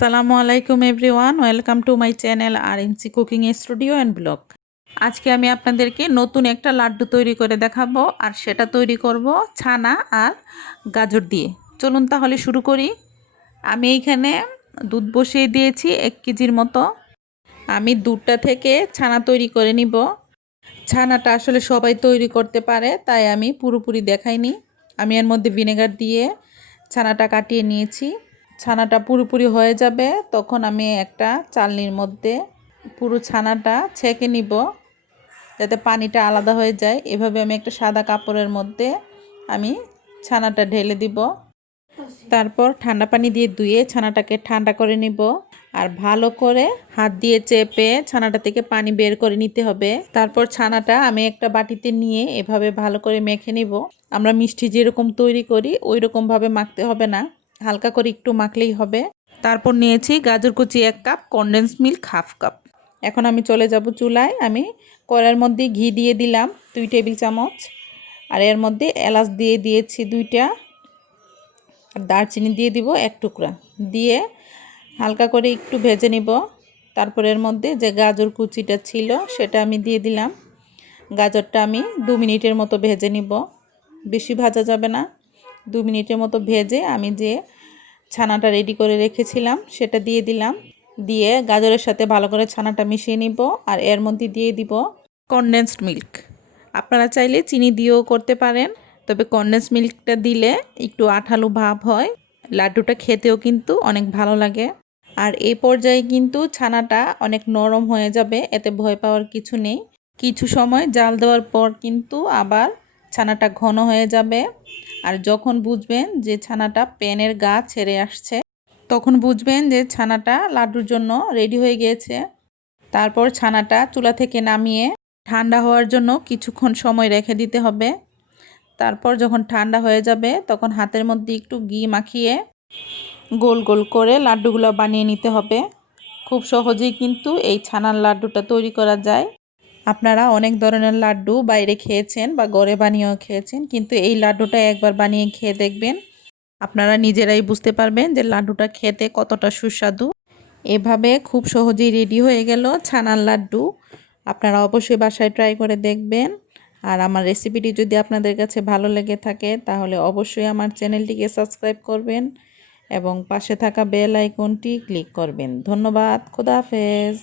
আসসালামু আলাইকুম everyone, welcome to my channel RMC cooking studio and blog. আজকে আমি আপনাদেরকে নতুন একটা লাড্ডু তৈরি করে দেখাবো, আর সেটা তৈরি করব ছানা আর গাজর দিয়ে। চলুন তাহলে শুরু করি। আমি এইখানে দুধ বসিয়ে দিয়েছি 1 কেজির মতো। আমি দুধটা থেকে ছানা তৈরি করে নিব। ছানাটা আসলে সবাই তৈরি করতে পারে, তাই আমি পুরোপুরি দেখাইনি। আমি এর মধ্যে ভিনেগার দিয়ে ছানাটা কাটিয়ে নিয়েছি। ছানাটা পুরোপুরি হয়ে যাবে তখন আমি একটা চালনির মধ্যে পুরো ছানাটা ছেঁকে নিব, যাতে পানিটা আলাদা হয়ে যায়। এভাবে আমি একটা সাদা কাপড়ের মধ্যে আমি ছানাটা ঢেলে দিব। তারপর ঠান্ডা পানি দিয়ে ধুয়ে ছানাটাকে ঠান্ডা করে নিব, আর ভালো করে হাত দিয়ে চেপে ছানাটা থেকে পানি বের করে নিতে হবে। তারপর ছানাটা আমি একটা বাটিতে নিয়ে এভাবে ভালো করে মেখে নিব। আমরা মিষ্টি যেরকম তৈরি করি ওই রকমভাবে মাখতে হবে না, হালকা করে একটু মাখলেই হবে। তারপর নিয়েছি গাজর কুচি 1 কাপ, কনডেন্স মিল্ক 1/2 কাপ। এখন আমি চলে যাব চুলায়। আমি কড়াইয়ের মধ্যে ঘি দিয়ে দিলাম 2 টেবিল চামচ, আর এর মধ্যে এলাচ দিয়ে দিয়েছি 2টা, আর দারচিনি দিয়ে দিব 1 টুকরা, দিয়ে হালকা করে একটু ভেজে নিব। তারপর এর মধ্যে যে গাজর কুচিটা ছিল সেটা আমি দিয়ে দিলাম। গাজরটা আমি 2 মিনিটের মতো ভেজে নিব, বেশি ভাজা যাবে না। 2 মিনিটের মতো ভেজে আমি যে ছানাটা রেডি করে রেখেছিলাম সেটা দিয়ে দিলাম। দিয়ে গাজরের সাথে ভালো করে ছানাটা মিশিয়ে নিব, আর এর মধ্যে দিয়ে দিব কনডেন্সড মিল্ক। আপনারা চাইলে চিনি দিয়েও করতে পারেন, তবে কনডেন্স মিল্কটা দিলে একটু আঠালো ভাব হয়, লাড্ডুটা খেতেও কিন্তু অনেক ভালো লাগে। আর এই পর্যায়ে কিন্তু ছানাটা অনেক নরম হয়ে যাবে, এতে ভয় পাওয়ার কিছু নেই। কিছু সময় জাল দেওয়ার পর কিন্তু আবার ছানাটা ঘন হয়ে যাবে। আর যখন বুঝবেন যে ছানাটা প্যানের গা ছেড়ে আসছে, তখন বুঝবেন যে ছানাটা লাড্ডুর জন্য রেডি হয়ে গিয়েছে। তারপর ছানাটা চুলা থেকে নামিয়ে ঠান্ডা হওয়ার জন্য কিছুক্ষণ সময় রেখে দিতে হবে। তারপর যখন ঠান্ডা হয়ে যাবে তখন হাতের মধ্যে একটু ঘি মাখিয়ে গোল গোল করে লাড্ডুগুলো বানিয়ে নিতে হবে। খুব সহজেই কিন্তু এই ছানার লাড্ডুটা তৈরি করা যায়। আপনারা অনেক ধরনের লাড্ডু বাইরে খেয়েছেন বা ঘরে বানিয়েও খেয়েছেন, কিন্তু এই লাড্ডুটা একবার বানিয়ে খেয়ে দেখবেন, আপনারা নিজেরাই বুঝতে পারবেন যে লাড্ডুটা খেতে কতটা সুস্বাদু। এভাবে খুব সহজেই রেডি হয়ে গেল ছানার লাড্ডু। আপনারা অবশ্যই বাসায় ট্রাই করে দেখবেন। আর আমার রেসিপিটি যদি আপনাদের কাছে ভালো লেগে থাকে তাহলে অবশ্যই আমার চ্যানেলটিকে সাবস্ক্রাইব করবেন এবং পাশে থাকা বেল আইকনটি ক্লিক করবেন। ধন্যবাদ। খোদা হাফেজ।